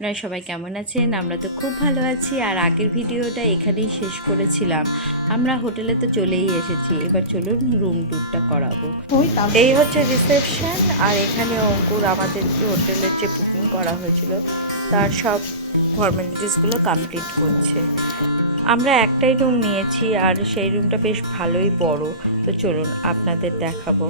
আপনারা সবাই কেমন আছেন? আমরা তো খুব ভালো আছি। আর আগের ভিডিওটা এখানেই শেষ করেছিলাম। আমরা হোটেলে তো চলেই এসেছি, এবার চলুন রুম ট্যুরটা করাবো। এই হচ্ছে রিসেপশন, আর এখানে অঙ্কুর আমাদের হোটেলের যে বুকিং করা হয়েছিল তার সব ফর্মালিটিসগুলো কমপ্লিট করছে। আমরা একটাই রুম নিয়েছি, আর সেই রুমটা বেশ ভালোই বড়। তো চলুন আপনাদের দেখাবো।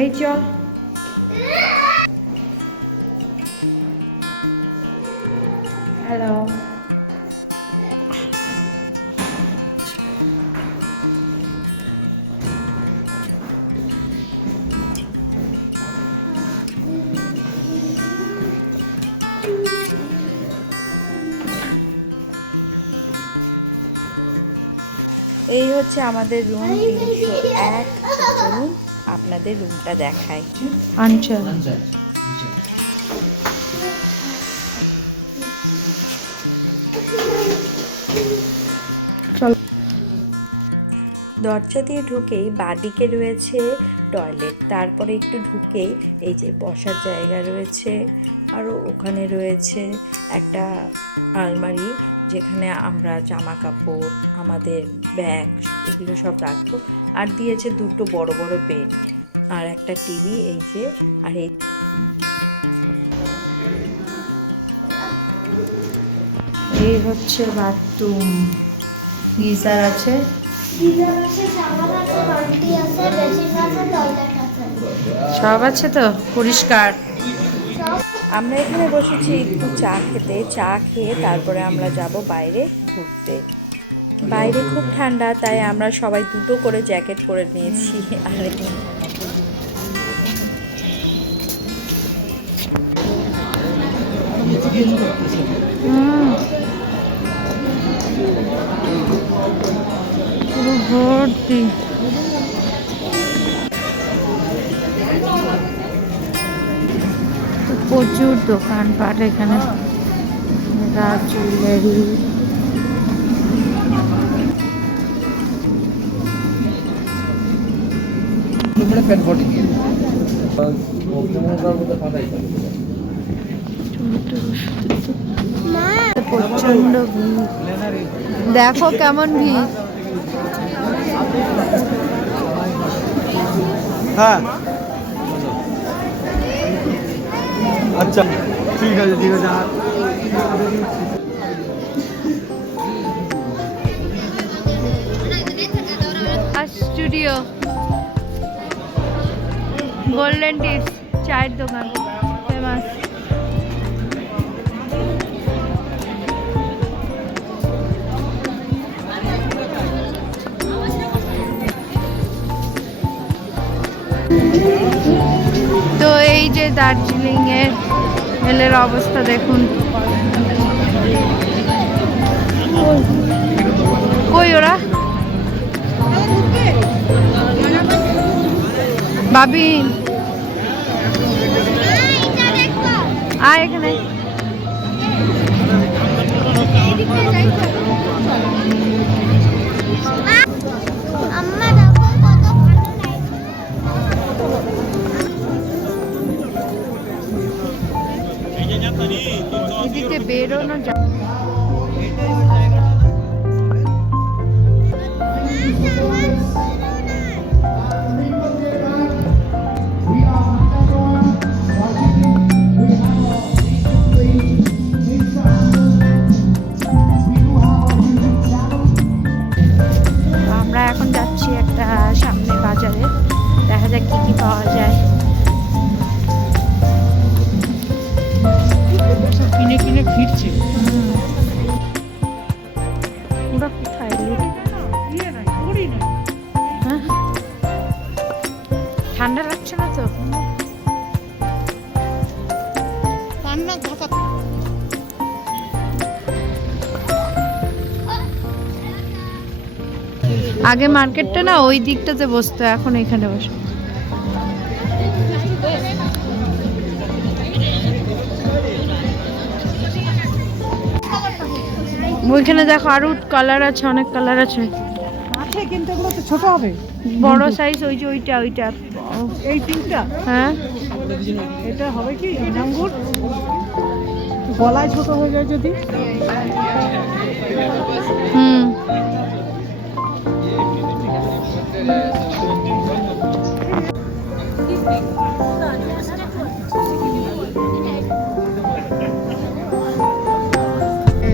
এই চল। হ্যালো। এই হচ্ছে আমাদের রুম 301। চলুন আপনাদের রুমটা দেখাই। আঞ্চল দরজা দিয়ে ঢুকেই বাঁদিকে রয়েছে টয়লেট, তারপরে একটু ঢুকেই এই যে বসার জায়গা রয়েছে, আরও ওখানে রয়েছে একটা আলমারি যেখানে আমরা জামা কাপড়, আমাদের ব্যাগ এগুলো সব রাখবো। আর দিয়েছে দুটো বড় বড় বেড আর একটা টিভি। এই যে, আর এই হচ্ছে বাথরুম, গিজার আছে, সব আছে তো পরিষ্কার। আমরা এখানে বসেছি একটু চা খেতে। চা খেয়ে তারপরে আমরা যাব বাইরে ঘুরতে। বাইরে খুব ঠান্ডা, তাই আমরা সবাই দুটো করে জ্যাকেট পরে নিয়েছি। আর পুরো ভর্তি। প্রচুর দোকানপাট এখানে, জুয়েলারি। প্রচন্ড ভিড়, দেখো কেমন ভিড়। হ্যাঁ আচ্ছা, ঠিক আছে ঠিক আছে। স্টুডিও গোল্ডেন টিপস চায়ের দোকান ফেমাস। তো এই যে দার্জিলিং এর মেলের অবস্থা দেখুন। কই ওরা? বাবিন আয় এখানে। এদিকে বেরোনো যায়। আমরা এখন যাচ্ছি একটা সামনে বাজারে, দেখা যাক কি কি পাওয়া যায়। কিনে কিনে ফিরছে। ওরা কোথায়? ঠান্ডা লাগছে না তো? আগে মার্কেটটা না ওই দিকটাতে বসতো, এখন এখানে বসে। ওইখানে দেখো আরো কালার আছে, অনেক কালার আছে। আছে কিন্তু এগুলো তো ছোট হবে। বড় সাইজ ওই যে ওইটা। এই তিনটা হ্যাঁ এটা হবে কি আঙ্গুর গলায় ছোট হয়ে যায় যদি। হুম।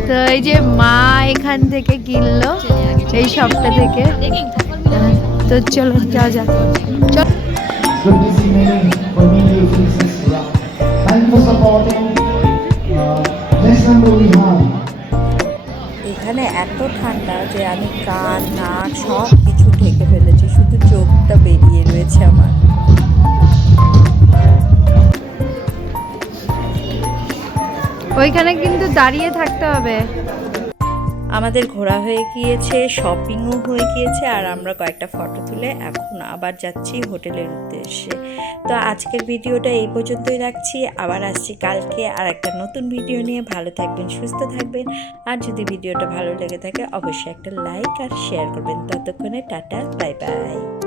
তো এই যে মা এখান থেকে কিনলো এই শপটা থেকে। তো চলো যাও যা। Good to see many familiar faces around. Thank you for supporting. Next number we have. এখানে এত ঠান্ডা যে আমি কান নাক সব কিছু ঢেকে ফেলেছি, শুধু চোখটা বেরিয়ে রয়েছে আমার। ওইখানে কিন্তু দাঁড়িয়ে থাকতে হবে। আমাদের ঘোরা হয়ে গিয়েছে, শপিংও হয়ে গিয়েছে, আর আমরা কয়েকটা ফটো তুলে এখন আবার যাচ্ছি হোটেলের উদ্দেশ্যে। তো আজকের ভিডিওটা এই পর্যন্তই রাখছি, আবার আসছি কালকে আর একটা নতুন ভিডিও নিয়ে। ভালো থাকবেন, সুস্থ থাকবেন, আর যদি ভিডিওটা ভালো লেগে থাকে অবশ্যই একটা লাইক আর শেয়ার করবেন। ততক্ষণে টাটা, বাই বাই।